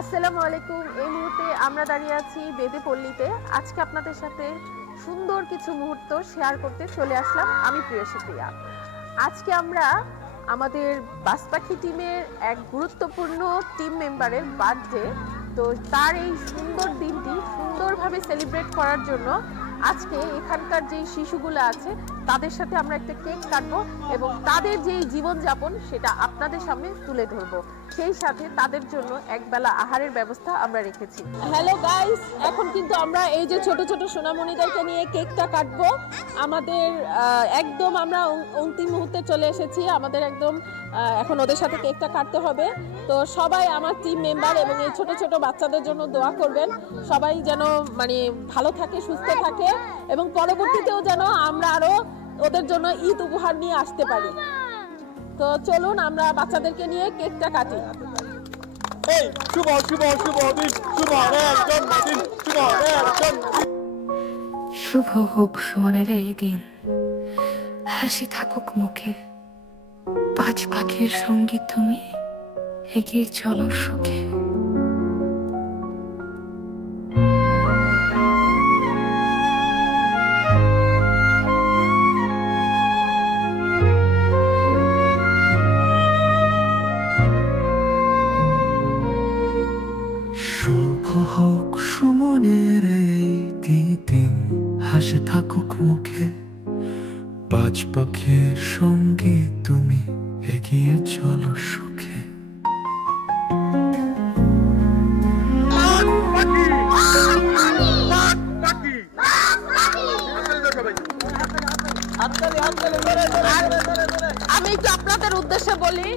আসসালামু আলাইকুম। এই মুহূর্তে আমরা দাঁড়িয়ে আছি বেদেপল্লীতে। আজকে আপনাদের সাথে সুন্দর কিছু মুহূর্ত শেয়ার করতে চলে আসলাম আমি প্রিয়সী প্রিয়া। আজকে আমরা আমাদের বাসপাখি টিমের এক গুরুত্বপূর্ণ টিম মেম্বারের বার্থডে, তো তার এই সুন্দর দিনটি সুন্দরভাবে সেলিব্রেট করার জন্য আজকে এখানকার যেই শিশুগুলো আছে তাদের সাথে আমরা একটা কেক কাটবো এবং তাদের যেই জীবনযাপন সেটা আপনাদের সামনে তুলে ধরবো। সেই সাথে তাদের জন্য একবেলা আহারের ব্যবস্থা আমরা রেখেছি। হ্যালো গাইস, এখন কিন্তু আমরা এই যে ছোট ছোট সোনামণিদেরকে নিয়ে কেকটা কাটবো। আমাদের একদম আমরা অন্তিম মুহূর্তে চলে এসেছি। আমাদের একদম এখন ওদের সাথে কেকটা কাটতে হবে। তো সবাই আমার টিম মেম্বার এবং এই ছোট ছোট বাচ্চাদের জন্য দোয়া করবেন, সবাই যেন ভালো থাকে, সুস্থ থাকে এবং পরবর্তীতেও যেন আমরা আরো ওদের জন্য ঈদ উপহার নিয়ে আসতে পারি। তো চলুন আমরা বাচ্চাদেরকে নিয়ে কেকটা কাটি। শুভ হোক সুমনের এই দিন, হাসি থাকুক মুখে, পাঁচ পাখির সঙ্গী তুমি, এগিয়ে চলো সুখে। শুভ হোক সুমনের এই দিন, হাসি থাকুক মুখে, পাঁচ পাখির সঙ্গী তুমি, এগিয়ে চলো সুখে। আমি একটু আপনাদের উদ্দেশ্যে বলি,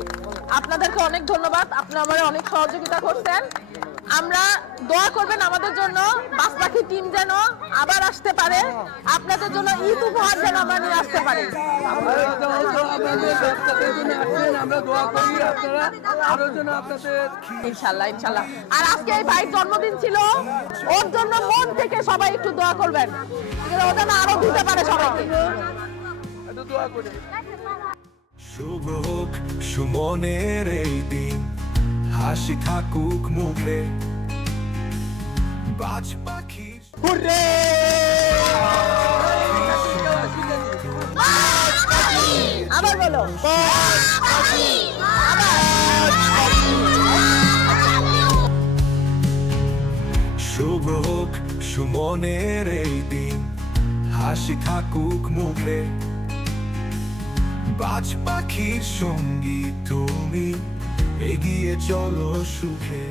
আপনাদেরকে অনেক ধন্যবাদ, আপনারা আমাদের অনেক সহযোগিতা করছেন। আমরা দোয়া করবেন আমাদের জন্য, বাসপাখি টিম যেন আবার আসতে পারে, আপনাদের জন্য ঈদ উপহার যেন আমরা নিয়ে আসতে পারি। ইনশাল্লাহ ইনশাল্লাহ। আর আজকে এই ভাইয়ের জন্মদিন ছিল, ওর জন্য মন থেকে সবাই একটু দোয়া করবেন, ও যেন আরো দিতে পারে সবাইকে। শুভ হোক সুমনের এই দিন, হাসি থাকুক মুখে, বাজ পাখি আবার বলো, শুভ হোক সুমনের এই দিন, হাসি থাকুক মুখে, বাজ পাখির সঙ্গী তুমি, এগিয়ে চলো সুখে।